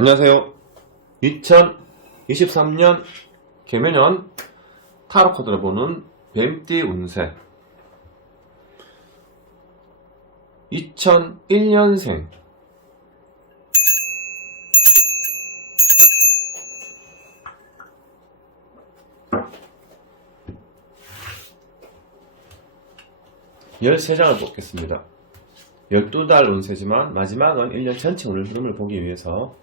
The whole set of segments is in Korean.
안녕하세요. 2023년 개묘년 타로 카드를 보는 뱀띠 운세. 2001년생. (13장을) 뽑겠습니다. 12달 운세지만 마지막은 1년 전체 오늘 흐름을 보기 위해서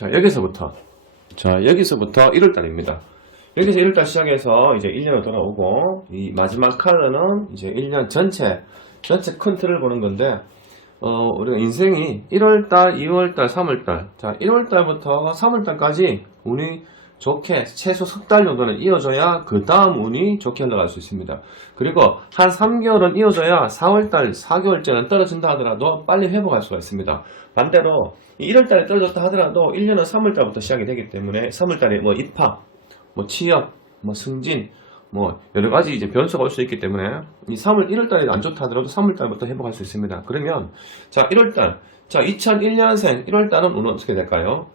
여기서부터 1월달입니다. 여기서 1월달 시작해서 이제 1년으로 돌아오고, 이 마지막 카드는 이제 1년 전체 큰 틀을 보는 건데, 우리가 인생이 1월달, 2월달, 3월달, 1월달부터 3월달까지 운이 좋게 최소 석 달 정도는 이어져야 그 다음 운이 좋게 흘러갈 수 있습니다. 그리고 한 3개월은 이어져야 4월달, 4개월째는 떨어진다 하더라도 빨리 회복할 수가 있습니다. 반대로 1월달에 떨어졌다 하더라도 1년은 3월달부터 시작이 되기 때문에 3월달에 뭐 입학, 뭐 취업, 뭐 승진, 뭐 여러가지 이제 변수가 올 수 있기 때문에 이 1월달에 안 좋다 하더라도 3월달부터 회복할 수 있습니다. 그러면 1월달, 2001년생 1월달은 운은 어떻게 될까요?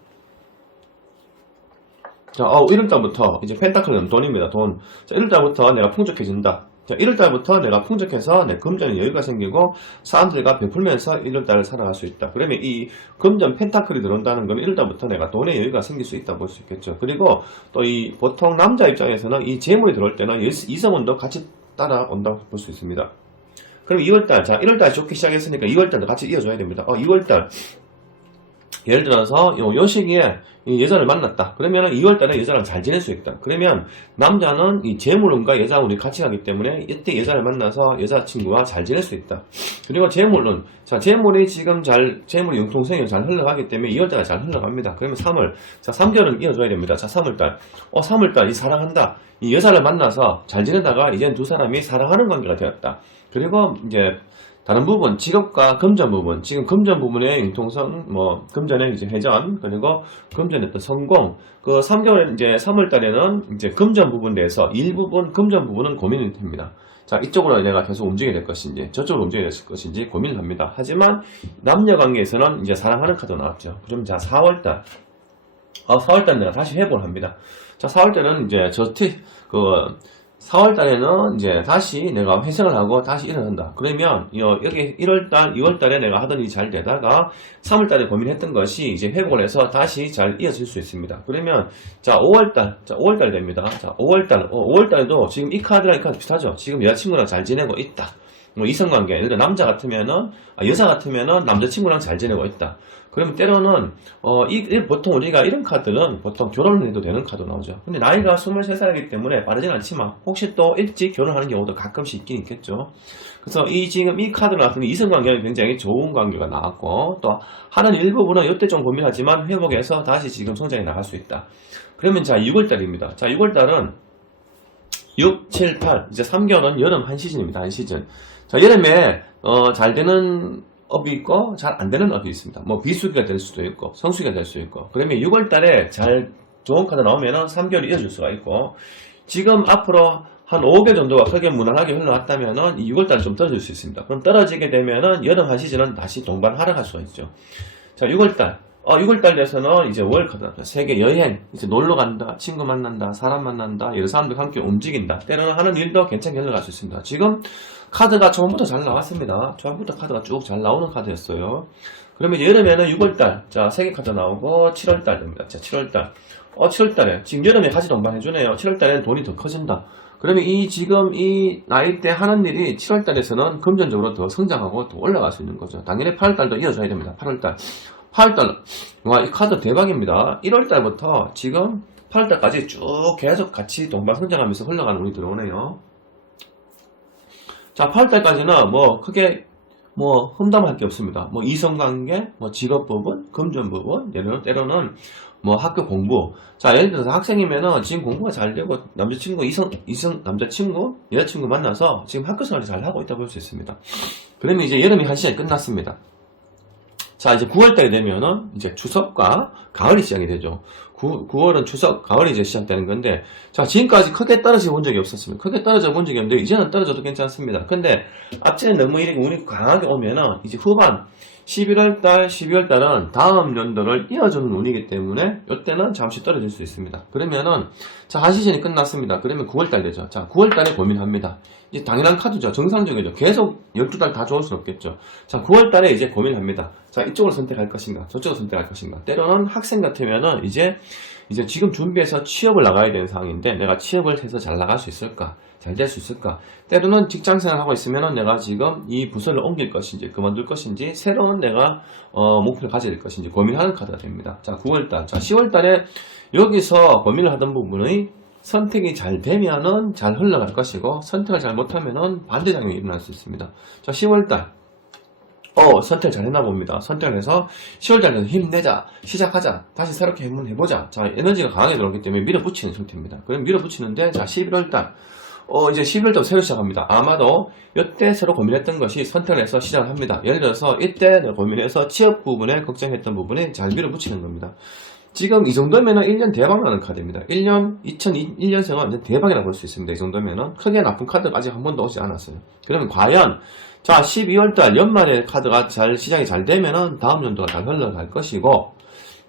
1월달부터 이제 펜타클은 돈입니다. 돈. 1월달부터 내가 풍족해진다. 1월달부터 내가 풍족해서 내 금전에 여유가 생기고 사람들과 베풀면서 1월달을 살아갈 수 있다. 그러면 이 금전 펜타클이 들어온다는 건 1월달부터 내가 돈의 여유가 생길 수 있다고 볼 수 있겠죠. 그리고 또 이 보통 남자 입장에서는 이 재물이 들어올 때는 이성운도 같이 따라온다고 볼 수 있습니다. 그럼 2월달, 1월달 좋게 시작했으니까 2월달도 같이 이어줘야 됩니다. 2월달. 예를 들어서 요 시기에 여자를 만났다. 그러면 2월달에 여자랑 잘 지낼 수 있다. 그러면 남자는 이 재물운과 여자운이 같이 가기 때문에 이때 여자를 만나서 여자친구와 잘 지낼 수 있다. 그리고 재물운, 재물이 지금 재물이 융통성이 잘 흘러가기 때문에 2월달에 잘 흘러갑니다. 그러면 3월, 3개월은 이어줘야 됩니다. 3월달, 3월달 이 사랑한다. 이 여자를 만나서 잘 지내다가 이제 두 사람이 사랑하는 관계가 되었다. 그리고 이제 다른 부분, 직업과 금전 부분, 지금 금전 부분의 융통성, 금전의 이제 회전, 그리고 금전의 어떤 성공, 그 3개월, 이제 3월 달에는 이제 금전 부분에 대해서 일부분, 금전 부분은 고민이 됩니다. 이쪽으로 내가 계속 움직여야 될 것인지, 저쪽으로 움직여야 될 것인지 고민을 합니다. 하지만, 남녀 관계에서는 이제 사랑하는 카드 나왔죠. 그럼 4월 달. 4월 달 내가 다시 회복을 합니다. 4월 달은 이제 4월 달에는 이제 다시 내가 회생을 하고 다시 일어난다. 그러면 여기 1월 달, 2월 달에 내가 하던 일이 잘 되다가 3월 달에 고민했던 것이 이제 회복을 해서 다시 잘 이어질 수 있습니다. 그러면 5월 달, 5월 달이 됩니다. 5월 달에도 지금 이 카드랑 이 카드 비슷하죠. 지금 여자친구랑 잘 지내고 있다. 이성관계, 예를 들어 남자 같으면은, 여자 같으면은 남자친구랑 잘 지내고 있다. 그러면 때로는, 보통 우리가 이런 카드는 보통 결혼을 해도 되는 카드 나오죠. 근데 나이가 23살이기 때문에 빠르진 않지만, 혹시 또 일찍 결혼하는 경우도 가끔씩 있긴 있겠죠. 그래서 지금 이 카드를 나왔더니 이성관계는 굉장히 좋은 관계가 나왔고, 또 하는 일부분은 이때 좀 고민하지만 회복해서 다시 지금 성장해 나갈 수 있다. 그러면 6월달입니다. 6월달은 6, 7, 8, 이제 3개월은 여름 한 시즌입니다. 한 시즌. 여름에 잘 되는 업이 있고 잘 안 되는 업이 있습니다. 비수기가 될 수도 있고 성수기가 될 수도 있고. 그러면 6월달에 좋은 카드 나오면은 3개월이 이어질 수가 있고, 지금 앞으로 한 5개월 정도가 크게 무난하게 흘러왔다면은 이 6월달에 좀 떨어질 수 있습니다. 그럼 떨어지게 되면은 여름 한 시즌은 다시 동반 하락할 수가 있죠. 6월달. 6월달 돼서는 이제 월 카드 나왔다. 세계 여행, 이제 놀러 간다, 친구 만난다, 사람 만난다, 여러 사람들과 함께 움직인다. 때로는 하는 일도 괜찮게 흘러갈 수 있습니다. 지금 카드가 처음부터 잘 나왔습니다. 처음부터 카드가 쭉 잘 나오는 카드였어요. 그러면 이제 여름에는 6월달, 세 개 카드 나오고 7월달 됩니다. 7월달. 7월달에, 지금 여름에 같이 동반해주네요. 7월달에는 돈이 더 커진다. 그러면 지금 이 나이 때 하는 일이 7월 달에서는 금전적으로 더 성장하고 더 올라갈 수 있는 거죠. 당연히 8월 달도 이어져야 됩니다. 8월 달. 8월 달. 와, 이 카드 대박입니다. 1월 달부터 지금 8월 달까지 쭉 계속 같이 동반 성장하면서 흘러가는 운이 들어오네요. 자, 8월 달까지는 뭐 크게 뭐 험담할 게 없습니다. 뭐 이성관계, 뭐 직업 부분, 금전 부분, 때로는 뭐 학교 공부. 자, 예를 들어서 학생이면은 지금 공부가 잘 되고 남자친구, 남자친구, 여자친구 만나서 지금 학교 생활을 잘 하고 있다고 볼 수 있습니다. 그러면 이제 여름이 한 시간이 끝났습니다. 자, 이제 9월달이 되면은 이제 추석과 가을이 시작이 되죠. 9월은 추석, 가을이 이제 시작되는 건데, 자, 지금까지 크게 떨어져 본 적이 없었습니다. 크게 떨어져 본 적이 없는데, 이제는 떨어져도 괜찮습니다. 근데, 앞전에 너무 이렇게 운이 강하게 오면은, 이제 후반, 11월달, 12월달은 다음 연도를 이어주는 운이기 때문에, 이때는 잠시 떨어질 수 있습니다. 그러면은, 자, 한 시즌이 끝났습니다. 그러면 9월달 되죠. 자, 9월달에 고민합니다. 이제 당연한 카드죠. 정상적이죠. 계속 12달 다 좋을 수는 없겠죠. 자, 9월달에 이제 고민합니다. 자, 이쪽을 선택할 것인가, 저쪽을 선택할 것인가. 때로는 학생 같으면은 이제 지금 준비해서 취업을 나가야 되는 상황인데, 내가 취업을 해서 잘 나갈 수 있을까? 잘 될 수 있을까? 때로는 직장 생활하고 있으면은 내가 지금 이 부서를 옮길 것인지, 그만둘 것인지, 새로운 내가, 목표를 가져야 될 것인지 고민하는 카드가 됩니다. 자, 9월달. 자, 10월달에 여기서 고민을 하던 부분의 선택이 잘 되면은 잘 흘러갈 것이고, 선택을 잘 못하면은 반대작용이 일어날 수 있습니다. 자, 10월달. 선택을 잘 했나 봅니다. 선택을 해서 10월달에는 힘내자, 시작하자, 다시 새롭게 한번 해보자. 자, 에너지가 강하게 들어오기 때문에 밀어붙이는 상태입니다. 그럼 밀어붙이는데, 자, 11월달. 이제 11월달 새로 시작합니다. 아마도 이때 새로 고민했던 것이 선택을 해서 시작을 합니다. 예를 들어서 이때 고민해서 취업 부분에 걱정했던 부분에 잘 밀어붙이는 겁니다. 지금 이 정도면은 1년 대박 나는 카드입니다. 2001년생은 완전 대박이라고 볼 수 있습니다. 이 정도면은 크게 나쁜 카드가 아직 한 번도 오지 않았어요. 그러면 과연 자, 12월달 연말에 카드가 시작이 잘 되면은 다음 연도가 잘 흘러갈 것이고,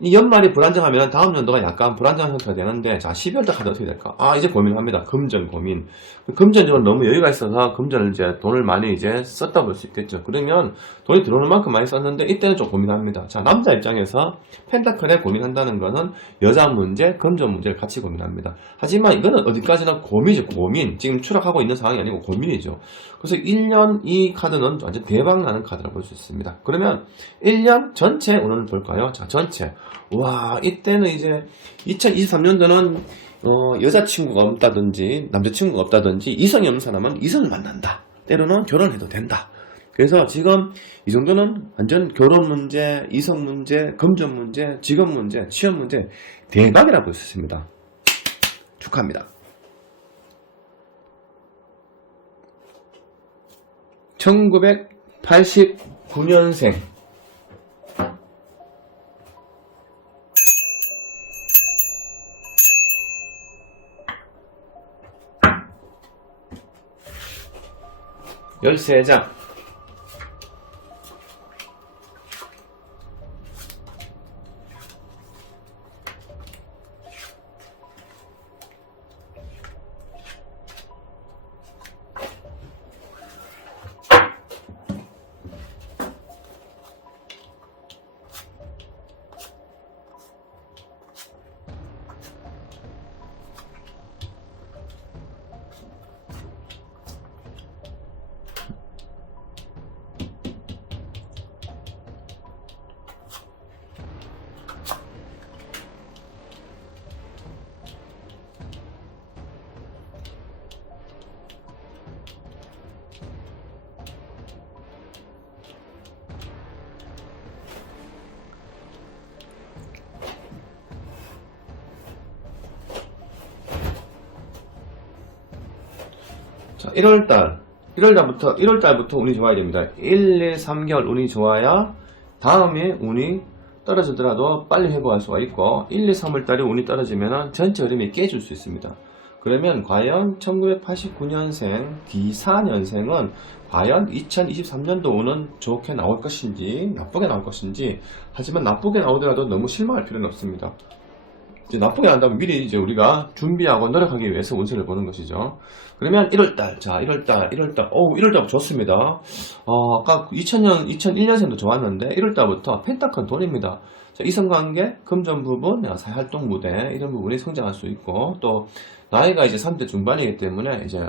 이 연말이 불안정하면 다음 연도가 약간 불안정한 상태가 되는데, 자, 12월달 카드 어떻게 될까? 이제 고민을 합니다. 금전 고민. 금전적으로 너무 여유가 있어서 금전을 이제 돈을 많이 이제 썼다 볼 수 있겠죠. 그러면 돈이 들어오는 만큼 많이 썼는데, 이때는 좀 고민합니다. 자, 남자 입장에서 펜타클에 고민한다는 거는 여자 문제, 금전 문제를 같이 고민합니다. 하지만 이거는 어디까지나 고민이죠, 고민. 지금 추락하고 있는 상황이 아니고 고민이죠. 그래서 1년 이 카드는 완전 대박 나는 카드라고 볼 수 있습니다. 그러면 1년 전체 운을 볼까요? 자, 전체. 와, 이때는 이제 2023년도는 여자친구가 없다든지 남자친구가 없다든지 이성이 없는 사람은 이성을 만난다. 때로는 결혼해도 된다. 그래서 지금 이 정도는 완전 결혼 문제, 이성 문제, 금전 문제, 직업 문제, 취업 문제 대박이라고 볼 수 있습니다. 축하합니다. 1989년생 (13장) 자, 1월달부터 운이 좋아야 됩니다. 1, 2, 3개월 운이 좋아야 다음에 운이 떨어지더라도 빨리 회복할 수가 있고, 1, 2, 3월달에 운이 떨어지면 전체 흐름이 깨질 수 있습니다. 그러면 과연 1989년생 D4년생은 과연 2023년도 운은 좋게 나올 것인지 나쁘게 나올 것인지, 하지만 나쁘게 나오더라도 너무 실망할 필요는 없습니다. 이제 나쁘게 나온다면 미리 이제 우리가 준비하고 노력하기 위해서 운세를 보는 것이죠. 그러면 1월달, 자, 1월달 좋습니다. 아까 2001년생도 좋았는데 1월달부터 펜타클 돈입니다. 자, 이성관계, 금전 부분, 내가 사회활동 무대, 이런 부분이 성장할 수 있고, 또, 나이가 이제 30대 중반이기 때문에, 이제,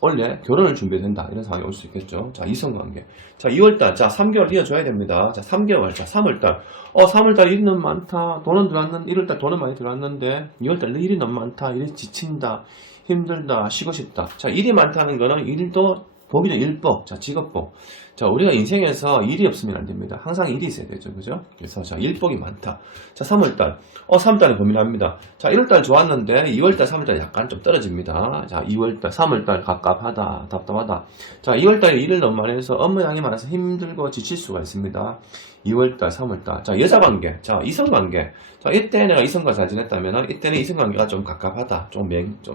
원래 결혼을 준비된다. 이런 상황이 올 수 있겠죠. 자, 이성관계. 자, 2월달. 자, 3개월 이어줘야 됩니다. 자, 3개월. 자, 3월달. 3월달 일이 너무 많다. 돈은 들어왔는데, 1월달 돈은 많이 들어왔는데, 2월달 일이 너무 많다. 일이 지친다. 힘들다. 쉬고 싶다. 자, 일이 많다는 거는 일도 법이죠. 일법. 자, 직업법. 자, 우리가 인생에서 일이 없으면 안 됩니다. 항상 일이 있어야 되죠. 그죠? 그래서, 자, 일복이 많다. 자, 3월달. 3월달에 고민합니다. 자, 1월달 좋았는데, 2월달, 3월달 약간 좀 떨어집니다. 자, 2월달, 3월달 갑갑하다. 답답하다. 자, 2월달에 일을 너무 많이 해서 업무 양이 많아서 힘들고 지칠 수가 있습니다. 2월달, 3월달. 자, 여자관계. 자, 이성관계. 자, 이때 내가 이성과 잘 지냈다면, 이때는 이성관계가 좀 갑갑하다. 좀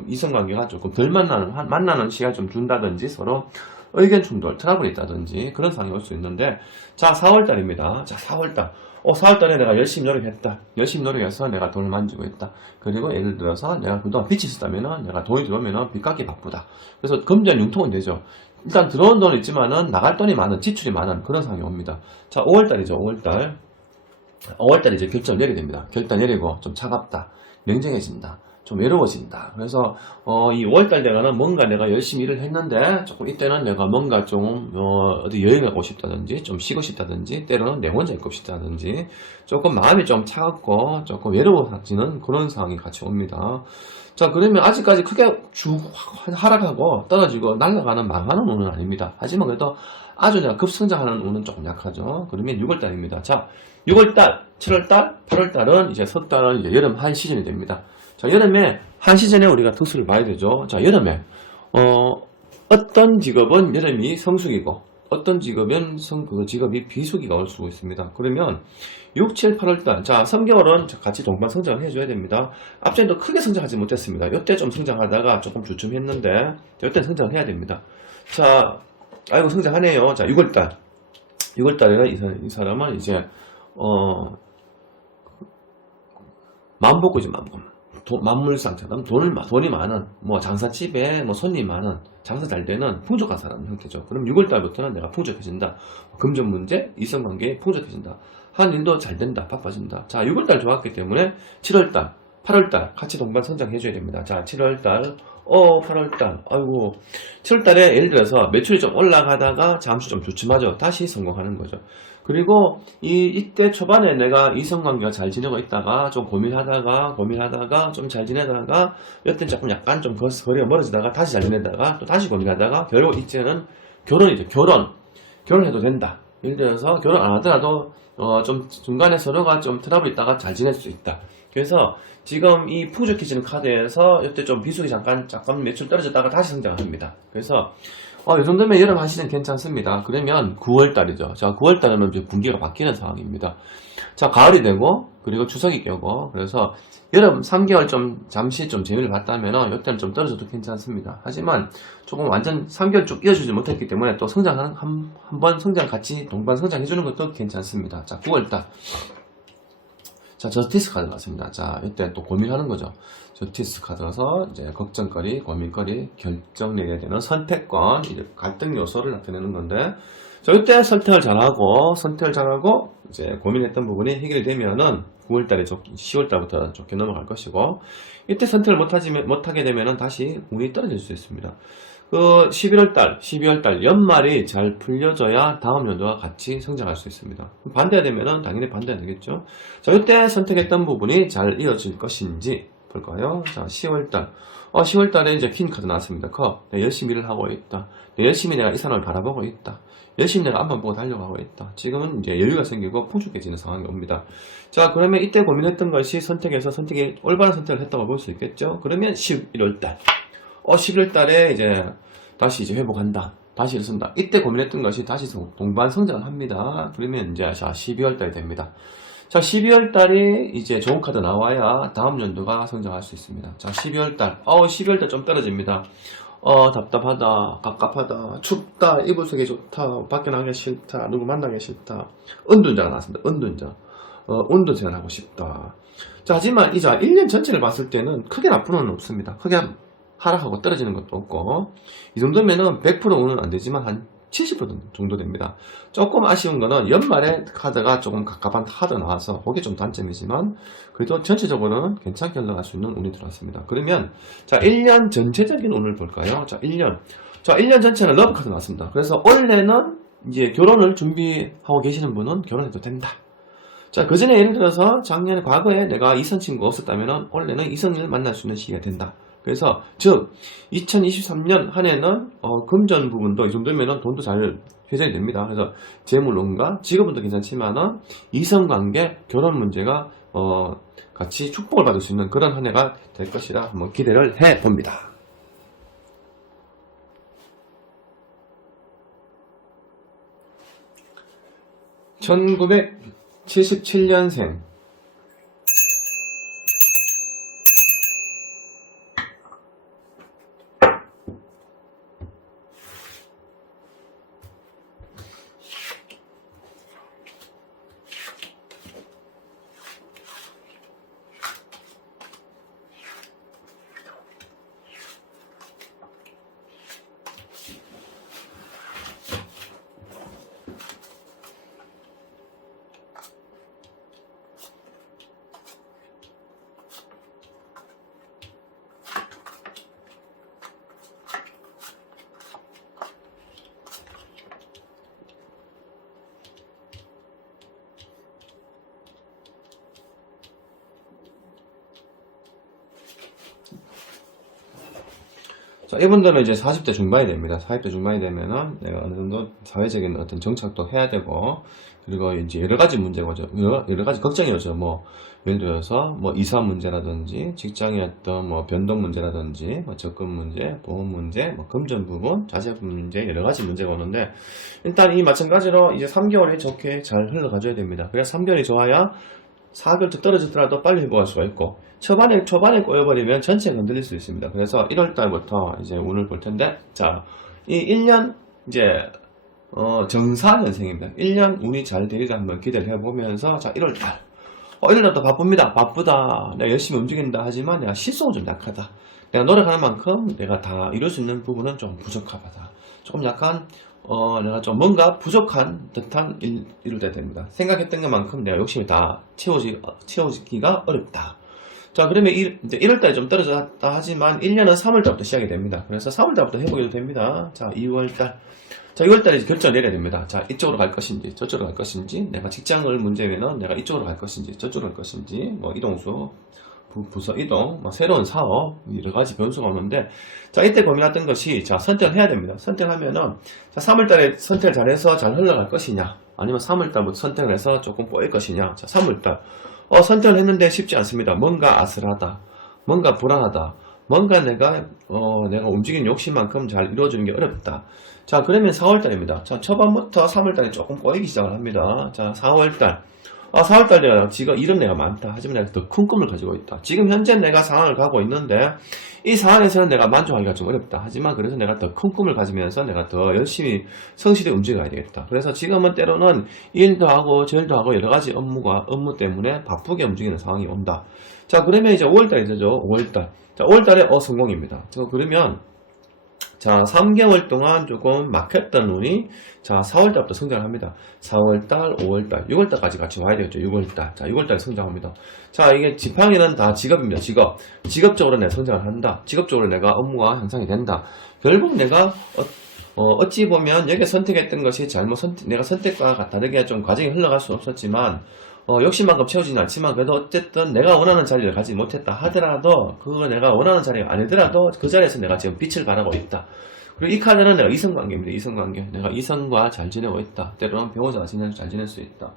이성관계가 조금 덜 만나는 시간 좀 준다든지, 서로 의견 충돌, 트러블이 있다든지, 그런 상황이 올 수 있는데, 자, 4월달입니다. 자, 4월달. 4월달에 내가 열심히 노력했다. 열심히 노력해서 내가 돈을 만지고 있다. 그리고 예를 들어서 내가 그동안 빚이 있었다면은, 내가 돈이 들어오면은 빚 갚기 바쁘다. 그래서 금전 융통은 되죠. 일단 들어온 돈은 있지만은 나갈 돈이 많은, 지출이 많은 그런 상황이 옵니다. 자, 5월달이죠. 5월달. 5월달에 이제 결정을 내리게 됩니다. 결단 내리고 좀 차갑다. 냉정해진다. 좀 외로워진다. 그래서 이 5월달 되면은 뭔가 내가 열심히 일을 했는데 조금 이때는 내가 뭔가 좀 어디 여행 가고 싶다든지 좀 쉬고 싶다든지 때로는 내 혼자 있고 싶다든지 조금 마음이 좀 차갑고 조금 외로워지는 그런 상황이 같이 옵니다. 자, 그러면 아직까지 크게 하락하고 떨어지고 날아가는 망하는 운은 아닙니다. 하지만 그래도 아주 내가 급성장하는 운은 조금 약하죠. 그러면 6월달입니다. 자, 6월달, 7월달, 8월달은 이제 석 달은 이제 여름 한 시즌이 됩니다. 자, 여름에 한 시즌에 우리가 특수를 봐야 되죠. 자, 여름에 어떤 직업은 여름이 성수기고 어떤 직업은 그 직업이 비수기가 올 수 있습니다. 그러면 6, 7, 8월달 자, 3개월은 같이 동반 성장을 해줘야 됩니다. 앞전에도 크게 성장하지 못했습니다. 이때 좀 성장하다가 조금 주춤했는데 이때 성장해야 됩니다. 자, 아이고 성장하네요. 자, 6월달 6월달에 이 사람은 이제 마음 먹고 이제 만물 상태, 돈이 많은, 장사집에 손님이 많은, 장사 잘 되는 풍족한 사람 형태죠. 그럼 6월달부터는 내가 풍족해진다. 금전 문제, 이성관계에 풍족해진다. 한 일도 잘 된다, 바빠진다. 자, 6월달 좋았기 때문에 7월달, 8월달 같이 동반 성장해줘야 됩니다. 자, 7월달, 8월달, 아이고, 7월달에 예를 들어서 매출이 좀 올라가다가 잠시 좀 주춤하죠. 다시 성공하는 거죠. 그리고 이때 초반에 내가 이성관계가 잘 지내고 있다가 좀 고민하다가 좀 잘 지내다가 여튼 조금 약간 좀 거리가 멀어지다가 다시 잘 지내다가 또 다시 고민하다가 결국 이제는 결혼이죠. 결혼해도 된다. 예를 들어서 결혼 안 하더라도 좀 중간에 서로가 좀 트러블 있다가 잘 지낼 수 있다. 그래서 지금 이 풍족해지는 카드에서 이때 좀 비수기 잠깐 매출 떨어졌다가 다시 성장을 합니다. 그래서 이 정도면 여름 한 시즌 괜찮습니다. 그러면 9월달이죠. 자, 9월달에는 이제 분기가 바뀌는 상황입니다. 자, 가을이 되고 그리고 추석이 껴고 그래서 여름 3개월 좀 잠시 좀 재미를 봤다면 이때는 좀 떨어져도 괜찮습니다. 하지만 조금 완전 3개월 쭉 이어주지 못했기 때문에 또 성장하는 한번 성장 같이 동반 성장해주는 것도 괜찮습니다. 자, 9월달. 자, 저스티스 카드 같습니다. 자, 이때 또 고민하는 거죠. 저스티스 카드라서 이제 걱정거리, 고민거리, 결정 내려야 되는 선택권, 이제 갈등 요소를 나타내는 건데, 자, 이때 선택을 잘하고, 이제 고민했던 부분이 해결이 되면은 9월달에 10월달부터 좋게 넘어갈 것이고, 이때 선택을 못하게 되면은 다시 운이 떨어질 수 있습니다. 12월달, 연말이 잘 풀려져야 다음 연도와 같이 성장할 수 있습니다. 반대가 되면은 당연히 반대가 되겠죠. 자, 이때 선택했던 부분이 잘 이어질 것인지 볼까요? 자, 10월달. 10월달에 이제 퀸 카드 나왔습니다. 컵. 내가 열심히 일을 하고 있다. 열심히 내가 이 사람을 바라보고 있다. 열심히 내가 앞만 보고 달려가고 있다. 지금은 이제 여유가 생기고 풍족해지는 상황이 옵니다. 자, 그러면 이때 고민했던 것이 올바른 선택을 했다고 볼 수 있겠죠? 그러면 11월달. 11월 달에 이제 다시 이제 회복한다. 다시 일어선다. 이때 고민했던 것이 다시 동반 성장을 합니다. 그러면 이제 12월 달이 됩니다. 자, 12월 달이 이제 좋은 카드 나와야 다음 연도가 성장할 수 있습니다. 자, 12월 달. 12월 달 좀 떨어집니다. 답답하다, 갑갑하다, 춥다, 이불 속이 좋다, 밖에 나가기 싫다, 누구 만나기 싫다. 은둔자가 나왔습니다. 은둔자. 운동생활 하고 싶다. 자, 하지만 이제 1년 전체를 봤을 때는 크게 나쁜 운은 없습니다. 크게 하락하고 떨어지는 것도 없고, 이 정도면은 100% 운은 안 되지만 한 70% 정도 됩니다. 조금 아쉬운 거는 연말에 카드가 조금 갑갑한 카드 나와서 그게 좀 단점이지만 그래도 전체적으로는 괜찮게 흘러갈 수 있는 운이 들어왔습니다. 그러면 자 1년 전체적인 운을 볼까요? 자 1년 전체는 러브 카드 나왔습니다. 그래서 원래는 이제 결혼을 준비하고 계시는 분은 결혼해도 된다. 자, 그 전에 예를 들어서 작년에 과거에 내가 이성 친구가 없었다면은 원래는 이성을 만날 수 있는 시기가 된다. 그래서 즉 2023년 한 해는 금전 부분도 이 정도면은 돈도 잘 회전이 됩니다. 그래서 재물운과 직업운도 괜찮지만은 이성관계, 결혼 문제가 같이 축복을 받을 수 있는 그런 한 해가 될 것이라 한번 기대를 해 봅니다. (1977년생) 자, 이분들은 이제 40대 중반이 됩니다. 40대 중반이 되면은 내가 어느 정도 사회적인 어떤 정착도 해야 되고, 그리고 이제 여러 가지 문제가 오죠. 여러 가지 걱정이 오죠. 뭐, 예를 들어서, 뭐, 이사 문제라든지, 직장의 어떤 뭐, 변동 문제라든지, 뭐, 적금 문제, 보험 문제, 뭐, 금전 부분, 자세 문제, 여러 가지 문제가 오는데, 일단 이 마찬가지로 이제 3개월이 좋게 잘 흘러가줘야 됩니다. 그래서 3개월이 좋아야 4개월 떨어지더라도 빨리 회복할 수가 있고, 초반에 꼬여버리면 전체가 흔들릴 수 있습니다. 그래서 1월달부터 이제 운을 볼 텐데, 자, 이 1년, 이제, 정사년생입니다. 1년 운이 잘 되리라 한번 기대를 해보면서, 자, 1월달. 1월달도 바쁩니다. 바쁘다. 내가 열심히 움직인다. 하지만 내가 실속은 좀 약하다. 내가 노력하는 만큼 내가 다 이룰 수 있는 부분은 좀 부족하다. 조금 약간, 내가 좀 뭔가 부족한 듯한 일을 돼야 됩니다. 생각했던 것만큼 내가 욕심이 다 채워지기가 어렵다. 자, 그러면 이제 1월달에 좀 떨어졌다 하지만 1년은 3월달부터 시작이 됩니다. 그래서 3월달부터 회복이 됩니다. 자, 2월달. 자, 2월달에 결정을 내려야 됩니다. 자, 이쪽으로 갈 것인지, 저쪽으로 갈 것인지, 내가 직장을 문제면은 내가 이쪽으로 갈 것인지, 저쪽으로 갈 것인지, 뭐, 이동수, 부서 이동, 뭐 새로운 사업, 여러 가지 변수가 오는데, 자, 이때 고민했던 것이, 자, 선택을 해야 됩니다. 선택하면은, 자, 3월달에 선택을 잘해서 잘 흘러갈 것이냐, 아니면 3월달부터 선택을 해서 조금 꼬일 것이냐. 자, 3월달. 선택을 했는데 쉽지 않습니다. 뭔가 아슬하다. 뭔가 불안하다. 뭔가 내가 움직이는 욕심만큼 잘 이루어지는 게 어렵다. 자, 그러면 4월달입니다. 자, 초반부터 3월달에 조금 꼬이기 시작을 합니다. 자, 4월달. 4월달 내가 지금 이런 내가 많다. 하지만 내가 더 큰 꿈을 가지고 있다. 지금 현재 내가 상황을 가고 있는데, 이 상황에서는 내가 만족하기가 좀 어렵다. 하지만 그래서 내가 더 큰 꿈을 가지면서 내가 더 열심히 성실히 움직여야 되겠다. 그래서 지금은 때로는 일도 하고 절도 하고 여러 가지 업무 때문에 바쁘게 움직이는 상황이 온다. 자, 그러면 이제 5월달이 되죠. 5월달. 자, 5월달에 성공입니다. 그러면 자, 3개월 동안 조금 막혔던 운이 자, 4월달부터 성장합니다. 4월달, 5월달, 6월달까지 같이 와야 되겠죠. 6월달. 자, 6월달에 성장합니다. 자, 이게 지팡이는 다 직업입니다. 직업적으로 내가 성장을 한다. 직업적으로 내가 업무가 향상이 된다. 결국 내가 어찌 보면 여기 선택했던 것이 내가 선택과 다르게 좀 과정이 흘러갈 수는 없었지만 욕심만큼 채워지진 않지만 그래도 어쨌든 내가 원하는 자리를 가지 못했다 하더라도 그거 내가 원하는 자리가 아니더라도 그 자리에서 내가 지금 빛을 발하고 있다. 그리고 이 카드는 내가 이성관계입니다. 이성관계. 내가 이성과 잘 지내고 있다. 때로는 배우자가 잘 지낼 수 있다.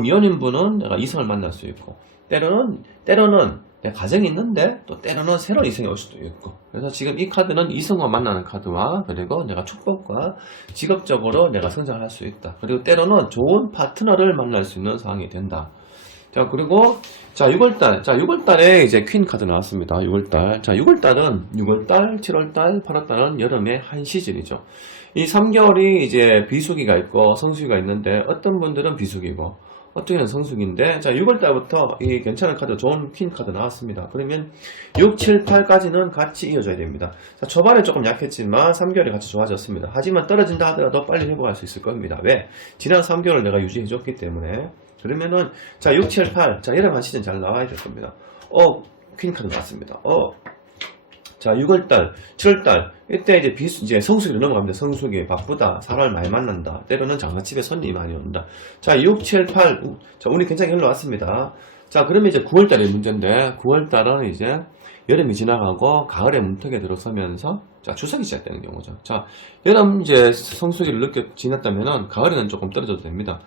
미혼인 분은 내가 이성을 만날 수 있고 때로는 내가 가정이 있는데 또 때로는 새로운 이성이 올 수도 있고 그래서 지금 이 카드는 이성과 만나는 카드와 그리고 내가 축복과 직업적으로 내가 성장을 할 수 있다. 그리고 때로는 좋은 파트너를 만날 수 있는 상황이 된다. 자, 그리고 자, 6월달. 자, 6월달에 이제 퀸 카드 나왔습니다. 6월달. 자, 6월달은 6월달, 7월달, 8월달은 여름의 한 시즌이죠. 이 3개월이 이제 비수기가 있고 성수기가 있는데 어떤 분들은 비수기고 어떻게는 성숙인데, 자, 6월달부터 이 괜찮은 카드, 좋은 퀸 카드 나왔습니다. 그러면 6, 7, 8까지는 같이 이어줘야 됩니다. 자, 초반에 조금 약했지만 3개월이 같이 좋아졌습니다. 하지만 떨어진다 하더라도 빨리 회복할 수 있을 겁니다. 왜? 지난 3개월을 내가 유지해줬기 때문에. 그러면은, 자, 6, 7, 8. 자, 이런 한 시즌 잘 나와야 될 겁니다. 퀸 카드 나왔습니다. 자, 6월달, 7월달, 이때 이제 성수기로 넘어갑니다. 성수기, 바쁘다, 사람을 많이 만난다, 때로는 장난집에 손님이 많이 온다. 자, 6, 7, 8, 자, 운이 굉장히 흘러왔습니다. 자, 그러면 이제 9월달이 문제인데, 9월달은 이제 여름이 지나가고, 가을에 문턱에 들어서면서, 자, 추석이 시작되는 경우죠. 자, 여름 이제 성수기를 지났다면은, 가을에는 조금 떨어져도 됩니다.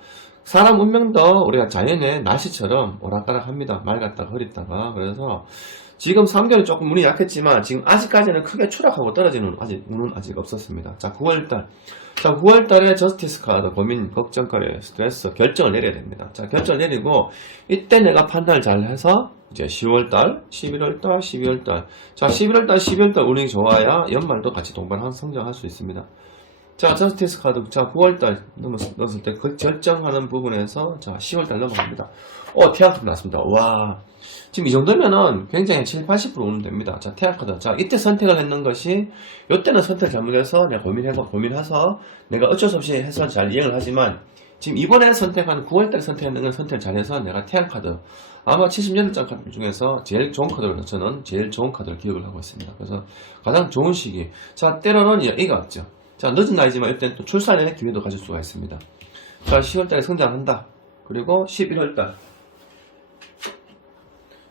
사람 운명도 우리가 자연의 날씨처럼 오락가락합니다. 맑았다가 흐렸다가. 그래서 지금 3개월이 조금 운이 약했지만 지금 아직까지는 크게 추락하고 떨어지는 운은 아직 없었습니다. 자, 9월달. 자, 9월달에 저스티스 카드, 고민, 걱정거리, 스트레스, 결정을 내려야 됩니다. 자, 결정을 내리고 이때 내가 판단을 잘 해서 이제 10월달, 11월달, 12월달. 자, 11월달, 12월달 운이 좋아야 연말도 같이 동반 성장할 수 있습니다. 자, 저스티스 카드. 자, 9월달 넣었을 때 그 결정하는 부분에서 자, 10월달 넘어갑니다. 태양카드 나왔습니다. 와. 지금 이 정도면은 굉장히 7, 80% 오면 됩니다. 자, 태양카드. 자, 이때 선택을 했는 것이, 요때는 선택을 잘못해서 내가 고민해서 내가 어쩔 수 없이 해서 잘 이행을 하지만, 지금 이번에 선택한 9월달에 선택했는 건 선택을 잘해서 내가 태양카드. 아마 78장 카드 중에서 제일 좋은 카드를 저는 제일 좋은 카드를 기억을 하고 있습니다. 그래서 가장 좋은 시기. 자, 때로는 이가 없죠. 자, 늦은 나이지만 이때는 또 출산의 기회도 가질 수가 있습니다. 자, 10월달에 성장한다. 그리고 11월달.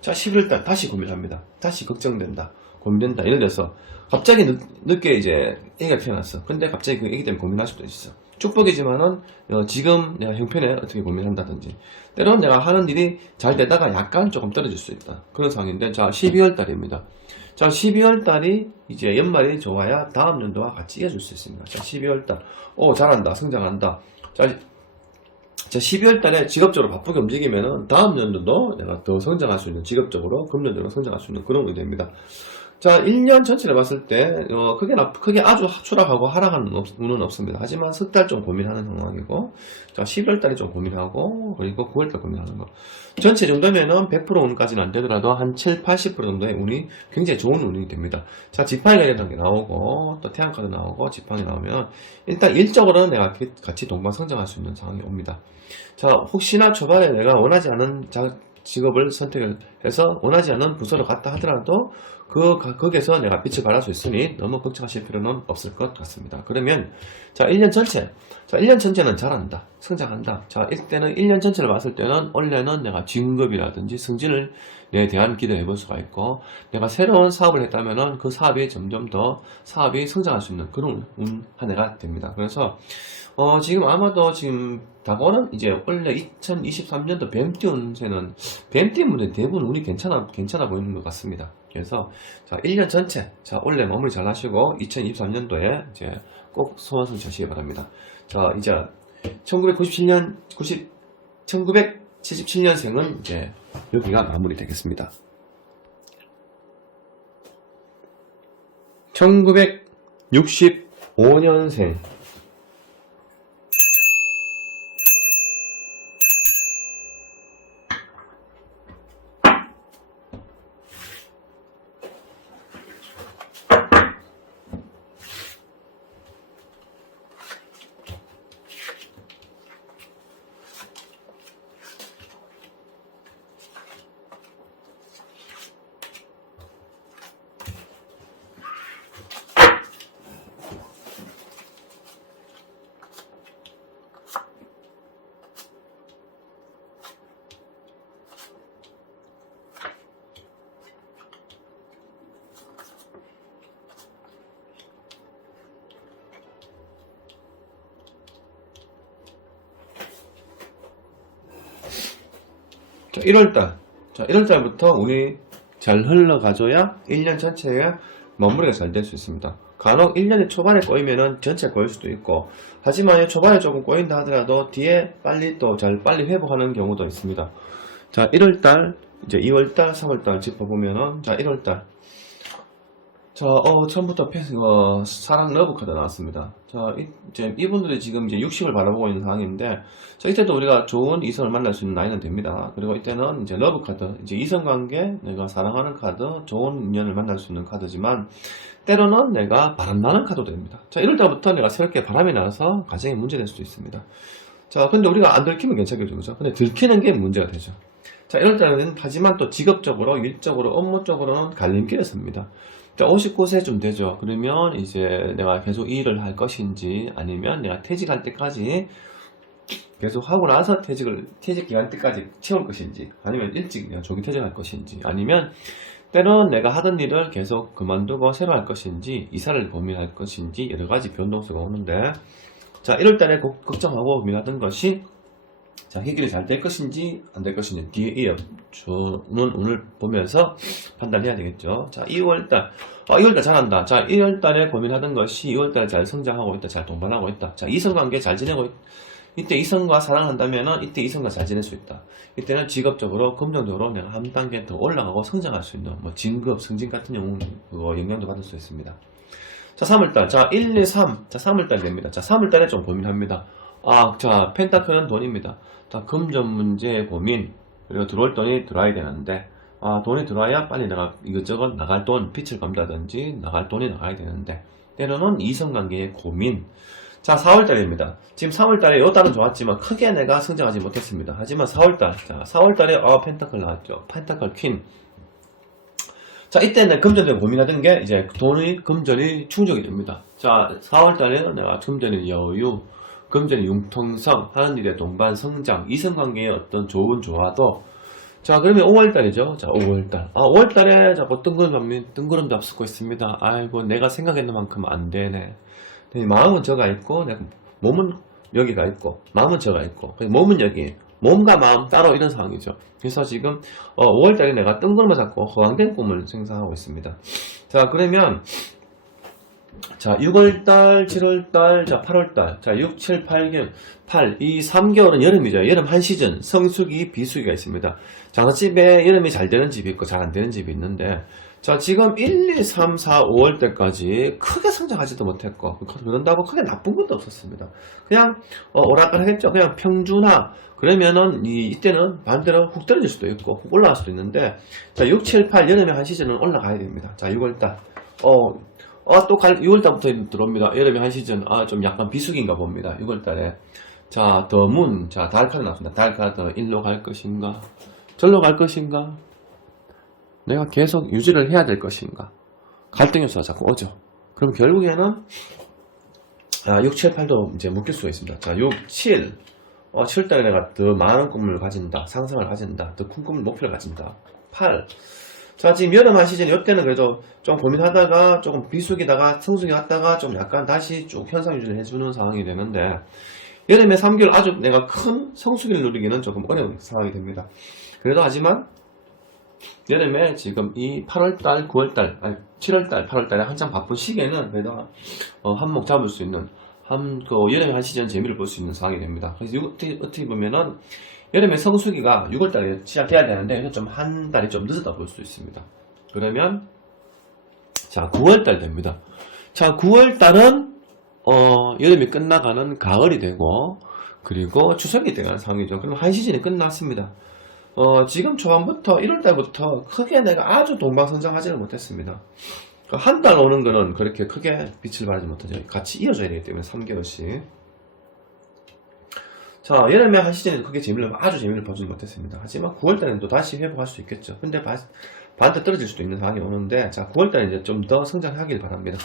자, 11월달 다시 고민합니다. 다시 걱정된다. 고민된다. 이런 데서 갑자기 늦게 이제 애가 태어났어. 근데 갑자기 그 애기 때문에 고민할 수도 있어. 축복이지만은 지금 내가 형편에 어떻게 고민한다든지, 때로는 내가 하는 일이 잘 되다가 약간 조금 떨어질 수 있다. 그런 상황인데, 자, 12월달입니다. 자, 12월달이 이제 연말이 좋아야 다음 연도와 같이 이어질 수 있습니다. 자, 12월달. 잘한다. 성장한다. 자, 12월달에 직업적으로 바쁘게 움직이면은 다음 연도도 내가 더 성장할 수 있는, 직업적으로 금전적으로 성장할 수 있는 그런 운이 됩니다. 자, 1년 전체를 봤을 때 크게 아주 추락하고 하락하는 운은 없습니다. 하지만 석 달 좀 고민하는 상황이고, 자, 11월달에 좀 고민하고, 그리고 9월달 고민하는 거. 전체 정도면은 100% 운까지는 안 되더라도 한 7, 80% 정도의 운이 굉장히 좋은 운이 됩니다. 자, 지팡이 관련한 게 나오고, 또 태양카드 나오고, 지팡이 나오면 일단 일적으로는 내가 같이 동반 성장할 수 있는 상황이 옵니다. 자, 혹시나 초반에 내가 원하지 않은 직업을 선택을 해서 원하지 않는 부서로 갔다 하더라도 거기에서 내가 빛을 발할 수 있으니 너무 걱정하실 필요는 없을 것 같습니다. 그러면 자, 1년 전체. 자, 1년 전체는 잘한다. 성장한다. 자, 이때는 1년 전체를 봤을 때는 원래는 내가 진급이라든지 승진을 내 대한 기대해 볼 수가 있고, 내가 새로운 사업을 했다면은 그 사업이 점점 더 사업이 성장할 수 있는 그런 한 해가 됩니다. 그래서 지금 아마도 지금 다가오는 이제 원래 2023년도 뱀띠 운세는 뱀띠 분들 대부분 운이 괜찮아 보이는 것 같습니다. 그래서 자, 1년 전체 자, 원래 마무리 잘 하시고 2023년도에 이제 꼭 소원을 자시기 바랍니다. 자, 이제 1977년생은 이제 여기가 마무리 되겠습니다. 1965년생. 자, 1월달. 자, 1월달부터 운이 잘 흘러가줘야 1년 전체에 마무리가 잘 될 수 있습니다. 간혹 1년의 초반에 꼬이면은 전체 꼬일 수도 있고, 하지만 초반에 조금 꼬인다 하더라도 뒤에 빨리 회복하는 경우도 있습니다. 자, 1월달, 이제 2월달, 3월달 짚어보면은, 자, 1월달. 자, 자, 처음부터 사랑 러브 카드 나왔습니다. 자, 이제 이분들이 지금 이제 60을 바라보고 있는 상황인데, 자, 이때도 우리가 좋은 이성을 만날 수 있는 나이는 됩니다. 그리고 이때는 이제 러브 카드, 이제 이성 관계, 내가 사랑하는 카드, 좋은 인연을 만날 수 있는 카드지만, 때로는 내가 바람나는 카드도 됩니다. 자, 이럴 때부터 내가 새롭게 바람이 나서 가정에 문제될 수도 있습니다. 자, 근데 우리가 안 들키면 괜찮겠죠, 그죠? 근데 들키는 게 문제가 되죠. 자, 이럴 때는, 하지만 또 직업적으로, 일적으로, 업무적으로는 갈림길에 섭니다. 자, 59세쯤 되죠. 그러면 이제 내가 계속 이 일을 할 것인지, 아니면 내가 퇴직할 때까지 계속 하고 나서 퇴직 기간 때까지 채울 것인지, 아니면 일찍 내가 조기 퇴직할 것인지, 아니면 때론 내가 하던 일을 계속 그만두고 새로 할 것인지, 이사를 고민할 것인지, 여러 가지 변동수가 오는데, 자, 이럴 때에 걱정하고 고민하던 것이, 자, 해결이 잘 될 것인지 안 될 것인지 뒤에 이어주는 운을 보면서 판단해야 되겠죠. 자, 2월달 2월달 잘한다. 자, 1월달에 고민하던 것이 2월달에 잘 성장하고 있다, 잘 동반하고 있다. 자, 이성관계 잘 지내고 이때 이성과 사랑한다면은 이때 이성과 잘 지낼 수 있다. 이때는 직업적으로 금전적으로 내가 한 단계 더 올라가고 성장할 수 있는 뭐 진급 승진 같은 영향도 받을 수 있습니다. 자, 3월달 자 1, 2, 3 자 3월달 됩니다. 자, 3월달에 좀 고민합니다. 자, 펜타클은 돈입니다. 자, 금전 문제의 고민, 그리고 들어올 돈이 들어와야 되는데, 돈이 들어와야 빨리 내가 이것저것 나갈 돈, 빚을 갚다든지 나갈 돈이 나가야 되는데, 때로는 이성관계의 고민. 자, 4월달입니다. 지금 3월달에 요 달은 좋았지만 크게 내가 성장하지 못했습니다. 하지만 4월달, 자, 4월달에 펜타클 나왔죠. 펜타클 퀸. 자, 이때는 금전적으로 고민하던 게 이제 금전이 충족이 됩니다. 자, 4월달에는 내가 금전의 여유, 금전의 융통성, 하는 일의 동반 성장, 이성관계의 어떤 좋은 조화도. 자, 그러면 5월달이죠. 자, 5월달. 5월달에 자꾸 뜬구름 앞서고 있습니다. 아이고, 내가 생각했는 만큼 안 되네. 마음은 저가 있고, 몸은 여기가 있고, 마음은 저가 있고, 몸은 여기, 몸과 마음 따로 이런 상황이죠. 그래서 지금 5월달에 내가 뜬구름을 잡고 허황된 꿈을 생성하고 있습니다. 자, 그러면 자, 6월달, 7월달, 자, 8월달, 자, 6, 7, 8개월, 8, 이 3개월은 여름이죠. 여름 한 시즌, 성수기, 비수기가 있습니다. 장사집에 여름이 잘 되는 집이 있고 잘 안 되는 집이 있는데, 자, 지금 1, 2, 3, 4, 5월 때까지 크게 성장하지도 못했고, 그런다고 크게 나쁜 것도 없었습니다. 그냥, 오락가락했죠. 그냥 평준화. 그러면은, 이때는 반대로 훅 떨어질 수도 있고, 훅 올라갈 수도 있는데, 자, 6, 7, 8, 여름의 한 시즌은 올라가야 됩니다. 자, 6월달. 또 6월달부터 들어옵니다. 여름의 한 시즌, 좀 약간 비수기인가 봅니다. 6월달에. 자, 더문. 자, 달 카드 나왔습니다. 달 카드. 일로 갈 것인가? 절로 갈 것인가? 내가 계속 유지를 해야 될 것인가? 갈등 요소가 자꾸 오죠. 그럼 결국에는, 6, 7, 8도 이제 묶일 수가 있습니다. 자, 6, 7. 7월달에 내가 더 많은 꿈을 가진다. 상상을 가진다. 더 큰 꿈을, 목표를 가진다. 8. 자, 지금 여름 한 시즌, 이때는 그래도 좀 고민하다가 조금 비수기다가 성수기 갔다가 좀 약간 다시 쭉 현상 유지를 해주는 상황이 되는데, 여름에 3개월 아주 내가 큰 성수기를 누리기는 조금 어려운 상황이 됩니다. 그래도 하지만, 여름에 지금 이 8월달, 9월달, 7월달, 8월달에 한창 바쁜 시기에는 그래도 한몫 잡을 수 있는, 여름에 한 시즌 재미를 볼 수 있는 상황이 됩니다. 그래서 어떻게 보면은, 여름에 성수기가 6월달에 시작해야 되는데, 그래서 좀 한 달이 좀 늦었다 볼 수 있습니다. 그러면, 자, 9월달 됩니다. 자, 9월달은, 여름이 끝나가는 가을이 되고, 그리고 추석이 되는 상황이죠. 그럼 한 시즌이 끝났습니다. 지금 초반부터, 1월달부터 크게 내가 아주 동방선장하지는 못했습니다. 한 달 오는 거는 그렇게 크게 빛을 발하지 못하죠. 같이 이어져야 되기 때문에 3개월씩. 자, 여름에 한 시즌에도 크게 아주 재미를 보지 못했습니다. 하지만 9월달에는 또 다시 회복할 수 있겠죠. 근데 반대 떨어질 수도 있는 상황이 오는데, 자, 9월달에 이제 좀 더 성장하길 바랍니다.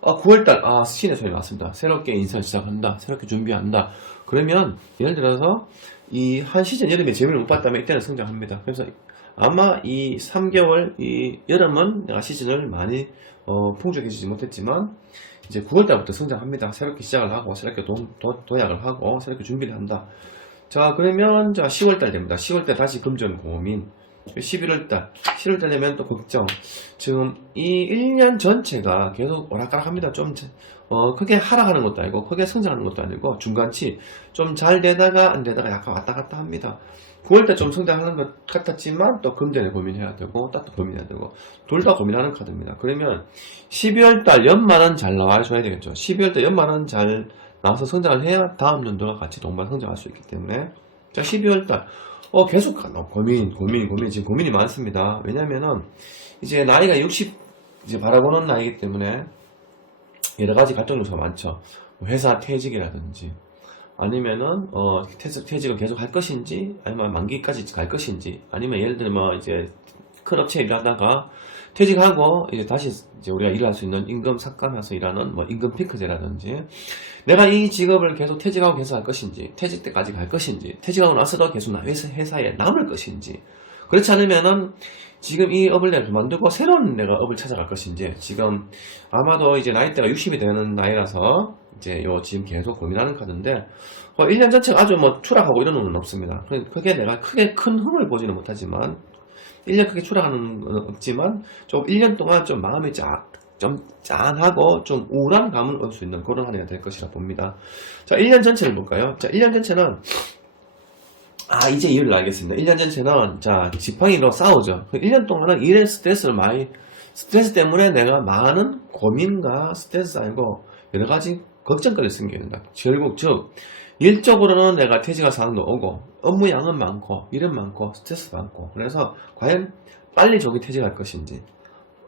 9월달, 신의 소리 나왔습니다. 새롭게 인사를 시작한다. 새롭게 준비한다. 그러면, 예를 들어서, 이 한 시즌 여름에 재미를 못 봤다면 이때는 성장합니다. 그래서 아마 이 3개월, 이 여름은 내가 시즌을 많이, 풍족해지지 못했지만, 이제 9월달부터 성장합니다. 새롭게 시작을 하고, 새롭게 도약을 하고, 새롭게 준비를 한다. 자, 그러면, 자, 10월달 됩니다. 10월달 다시 금전 고민. 11월달, 11월달 되면 또 걱정. 지금 이 1년 전체가 계속 오락가락합니다. 좀, 크게 하락하는 것도 아니고, 크게 성장하는 것도 아니고, 중간치. 좀 잘 되다가 안 되다가 약간 왔다 갔다 합니다. 9월달 좀 성장하는 것 같았지만 또 금전에 고민해야 되고 또 고민해야 되고 둘 다 고민하는 카드입니다. 그러면 12월달 연말은 잘 나와줘야 되겠죠. 12월달 연말은 잘 나와서 성장을 해야 다음 연도가 같이 동반 성장할 수 있기 때문에 자 12월달 계속 고민 지금 고민이 많습니다. 왜냐면은 이제 나이가 60 이제 바라보는 나이기 때문에 여러 가지 갈등 요소가 많죠. 회사 퇴직이라든지 아니면은 퇴직을 계속 할 것인지 아니면 만기까지 갈 것인지 아니면 예를 들면 뭐 이제 큰 업체에 일하다가 퇴직하고 이제 다시 이제 우리가 일할 수 있는 임금 삭감해서 일하는 뭐 임금 피크제라든지 내가 이 직업을 계속 퇴직하고 계속 할 것인지 퇴직 때까지 갈 것인지 퇴직하고 나서도 계속 회사에 남을 것인지 그렇지 않으면은 지금 이 업을 내가 그만두고 새로운 내가 업을 찾아갈 것인지 지금 아마도 이제 나이대가 60이 되는 나이라서 이제 지금 계속 고민하는 카드인데 1년 전체가 아주 뭐 추락하고 이런 건 없습니다. 그게 내가 크게 큰 흥을 보지는 못하지만 1년 크게 추락하는 건 없지만 좀 1년 동안 좀 마음이 좀 짠하고 좀 우울한 감을 얻을 수 있는 그런 한 해가 될 것이라 봅니다. 자 1년 전체를 볼까요? 자 1년 전체는 이제 이유를 알겠습니다. 1년 전체는 자 지팡이로 싸우죠. 1년 동안은 일에 스트레스 때문에 내가 많은 고민과 스트레스 아니고 여러 가지 걱정거리를 생기는다. 결국 즉 일적으로는 내가 퇴직할 상황도 오고 업무 양은 많고 일은 많고 스트레스 많고 그래서 과연 빨리 저기 퇴직할 것인지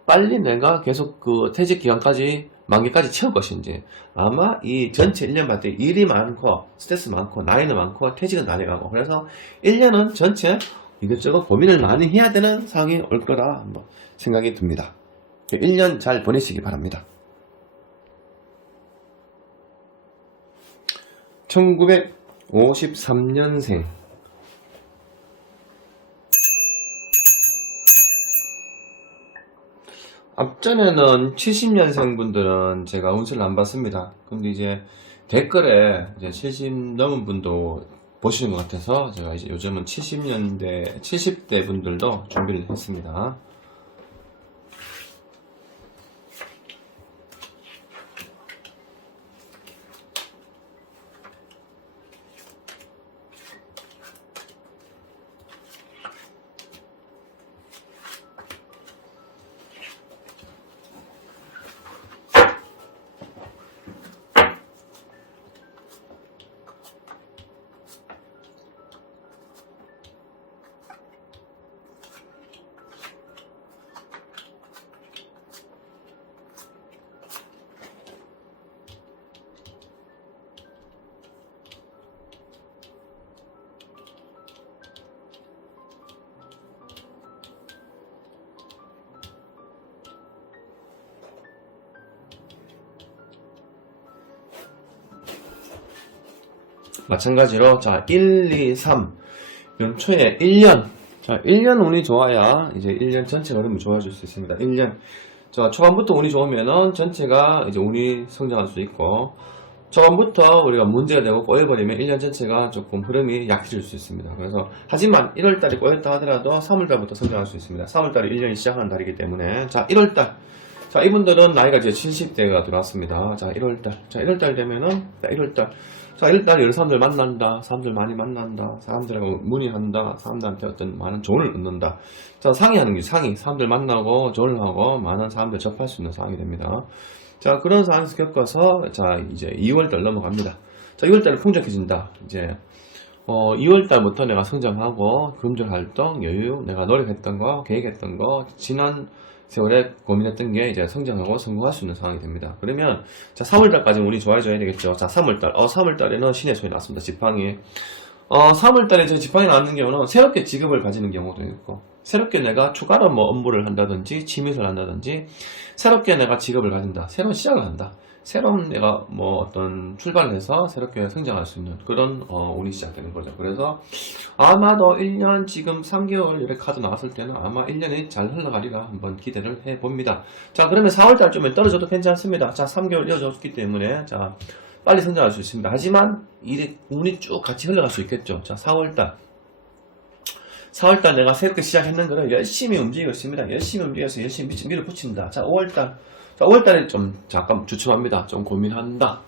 빨리 내가 계속 그 퇴직 기간까지 만기까지 채울 것인지 아마 이 전체 1년 봤을 때 일이 많고 스트레스 많고 나이는 많고 퇴직은 나이가고 그래서 1년은 전체 이것저것 고민을 많이 해야 되는 상황이 올 거라 한번 생각이 듭니다. 1년 잘 보내시기 바랍니다. 1953년생 앞전에는 70년생 분들은 제가 운세를 안 봤습니다. 근데 이제 댓글에 이제 70 넘은 분도 보시는 것 같아서 제가 이제 요즘은 70대 분들도 준비를 했습니다. 마찬가지로 자 1, 2, 3 연초에 1년 자 1년 운이 좋아야 이제 1년 전체 흐름이 좋아질 수 있습니다. 1년 자 초반부터 운이 좋으면은 전체가 이제 운이 성장할 수 있고 초반부터 우리가 문제가 되고 꼬여버리면 1년 전체가 조금 흐름이 약해질 수 있습니다. 그래서 하지만 1월달이 꼬였다 하더라도 3월달부터 성장할 수 있습니다. 3월달이 1년이 시작하는 달이기 때문에 자 1월달 자 이분들은 나이가 이제 70대가 들어왔습니다. 자 1월달 되면은 자 1월달 자, 일단 여러 사람들 만난다. 사람들 많이 만난다. 사람들하고 문의한다. 사람들한테 어떤 많은 조언을 얻는다. 자, 상의하는 게 상의. 사람들 만나고 조언을 하고 많은 사람들 접할 수 있는 상황이 됩니다. 자, 그런 상황에서 겪어서 자, 이제 2월달 넘어갑니다. 자, 2월달은 풍족해진다. 이제 2월달부터 내가 성장하고 금전 활동, 여유, 내가 노력했던 거, 계획했던 거, 지난 세월에 고민했던 게 이제 성장하고 성공할 수 있는 상황이 됩니다. 그러면 자 3월달까지 운이 좋아져야 되겠죠. 자 3월달 3월달에는 신의 손이 났습니다. 지팡이 3월달에 저 지팡이 나왔는 경우는 새롭게 직업을 가지는 경우도 있고 새롭게 내가 추가로 뭐 업무를 한다든지 취미를 한다든지 새롭게 내가 직업을 가진다. 새로운 시작을 한다. 새로운 내가 뭐 어떤 출발을 해서 새롭게 성장할 수 있는 그런 운이 시작되는 거죠. 그래서 아마도 1년 지금 3개월 이렇게 카드 나왔을 때는 아마 1년이 잘 흘러가리라 한번 기대를 해봅니다. 자 그러면 4월달쯤에 떨어져도 괜찮습니다. 자 3개월 이어졌기 때문에 자 빨리 성장할 수 있습니다. 하지만 운이 쭉 같이 흘러갈 수 있겠죠. 자 4월달 내가 새롭게 시작했는 거를 열심히 움직이고 있습니다. 열심히 움직여서 열심히 밀어붙인다. 자 5월달 자 5월달에 좀 잠깐 주춤합니다. 좀 고민한다.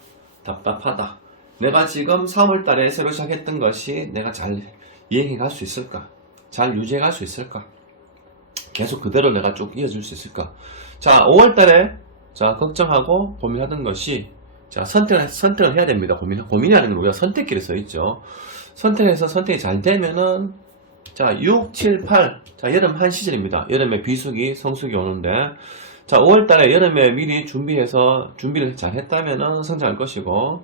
답답하다. 내가 지금 3월달에 새로 시작했던 것이 내가 잘 이행해 갈 수 있을까? 잘 유지해 갈 수 있을까? 계속 그대로 내가 쭉 이어질 수 있을까? 자, 5월달에 자 걱정하고 고민하던 것이 자 선택을 해야 됩니다. 고민하는 건 우리가 선택기를 써 있죠. 선택해서 선택이 잘 되면은 자 6, 7, 8 자 여름 한 시즌입니다. 여름에 비수기, 성수기 오는데 자 5월달에 여름에 미리 준비를 잘 했다면은 성장할 것이고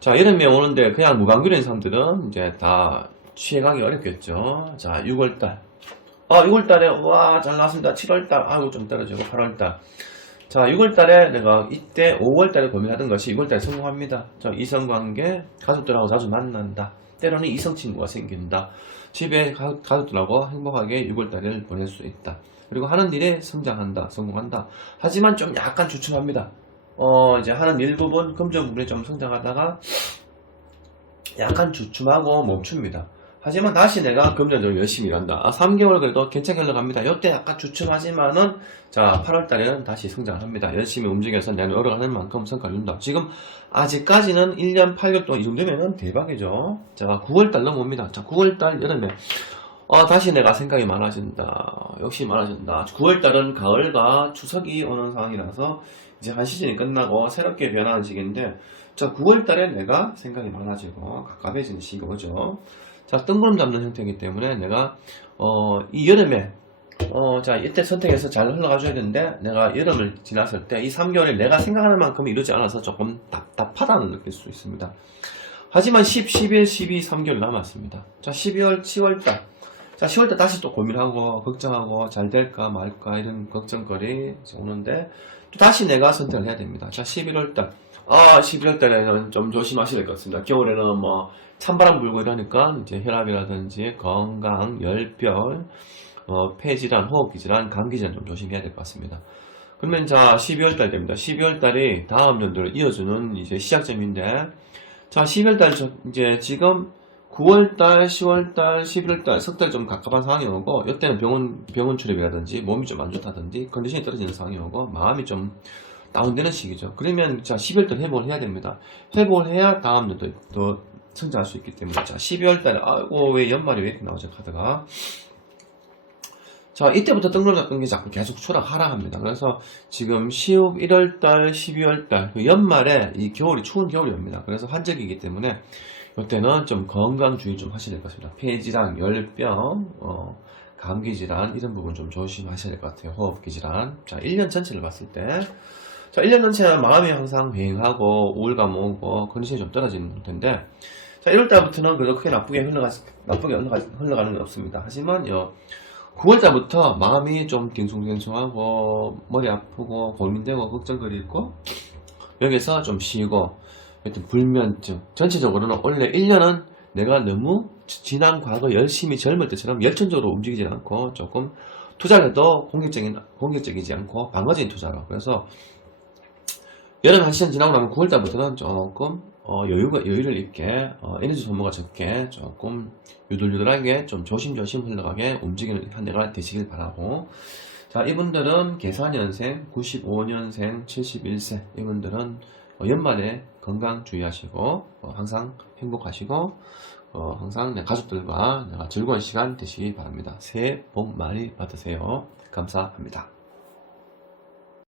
자 여름에 오는데 그냥 무감귤인 사람들은 이제 다 취해가기 어렵겠죠. 자 6월달 6월달에 와 잘 나왔습니다. 7월달 아이고 좀 떨어지고 8월달 자 6월달에 내가 이때 5월달에 고민하던 것이 6월달에 성공합니다. 자 이성관계 가족들하고 자주 만난다. 때로는 이성친구가 생긴다. 집에 가족들하고 행복하게 6월달을 보낼 수 있다. 그리고 하는 일에 성장한다. 성공한다. 하지만 좀 약간 주춤합니다. 이제 하는 일부분 금전 부분에 좀 성장하다가 약간 주춤하고 멈춥니다. 하지만 다시 내가 금전적으로 열심히 일한다. 3개월 그래도 괜찮게 흘러갑니다. 이때 약간 주춤하지만은 자 8월달에는 다시 성장을 합니다. 열심히 움직여서 내가 노력하는 만큼 성과를 준다. 지금 아직까지는 1년 8개월 동안 이 정도면은 대박이죠. 자 9월달 넘어옵니다. 자 9월달 여름에 다시 내가 생각이 많아진다. 역시 많아진다. 9월달은 가을과 추석이 오는 상황이라서 이제 한 시즌이 끝나고 새롭게 변하는 시기인데 자 9월달에 내가 생각이 많아지고 갑갑해지는 시기가 오죠. 자 뜬구름 잡는 형태이기 때문에 내가 이 여름에 자 이때 선택해서 잘 흘러가줘야 되는데 내가 여름을 지났을 때 이 3개월에 내가 생각하는 만큼 이루지 않아서 조금 답답하다는 느낄 수 있습니다. 하지만 10, 11, 12, 3개월 남았습니다. 자 12월, 10월달 자 10월달 다시 또 고민하고 걱정하고 잘 될까 말까 이런 걱정거리 오는데 또 다시 내가 선택을 해야 됩니다. 자 11월달 11월달에는 좀 조심하셔야 될 것 같습니다. 겨울에는 뭐 찬바람 불고 이러니까 이제 혈압이라든지 건강, 열병, 폐질환, 호흡기질환, 감기질환 좀 조심해야 될 것 같습니다. 그러면 자 12월달 됩니다. 12월달이 다음 연도를 이어주는 이제 시작점인데 자 12월달 이제 지금 9월달, 10월달, 11월달 석 달 좀 갑갑한 상황이 오고 이때는 병원 출입이라든지 몸이 좀 안 좋다든지 컨디션이 떨어지는 상황이 오고 마음이 좀 다운되는 시기죠. 그러면 자 12월달 회복을 해야 됩니다. 회복을 해야 다음 연도 더 성장할 수 있기 때문에 자 12월달에 아이고 왜 연말이 왜 이렇게 나오죠 카드가 자 이때부터 뜬구름 게 자꾸 계속 하락합니다. 그래서 지금 1월달 12월달 그 연말에 이 겨울이 추운 겨울이 옵니다. 그래서 환절기이기 때문에 이때는 좀 건강 주의 좀 하셔야 될 것 같습니다. 폐질환, 열병, 감기질환 이런 부분 좀 조심하셔야 될 것 같아요. 호흡기 질환. 자 1년 전체를 봤을 때 자 1년 전체는 마음이 항상 휑하고 우울감 오고 컨디션이 좀 떨어지는 상태인데 자 1월달부터는 그래도 크게 나쁘게 흘러가는 건 없습니다. 하지만 9월달부터 마음이 좀 딩숭딩숭하고 머리 아프고 고민되고 걱정거리고 여기서 좀 쉬고 하여튼 불면증 전체적으로는 원래 1년은 내가 너무 지난 과거 열심히 젊을 때처럼 열정적으로 움직이지 않고 조금 투자를 해도 공격적이지 않고 방어적인 투자로 그래서 여름 한 시즌 지나고 나면 9월달부터는 조금 여유를 있게 에너지 소모가 적게 조금 유들유들하게 좀 조심조심 흘러가게 움직이는 한 해가 되시길 바라고 자 이분들은 계산년생 95년생 71세 이분들은 연말에 건강 주의하시고 항상 행복하시고 항상 내 가족들과 내가 즐거운 시간 되시기 바랍니다. 새해 복 많이 받으세요. 감사합니다.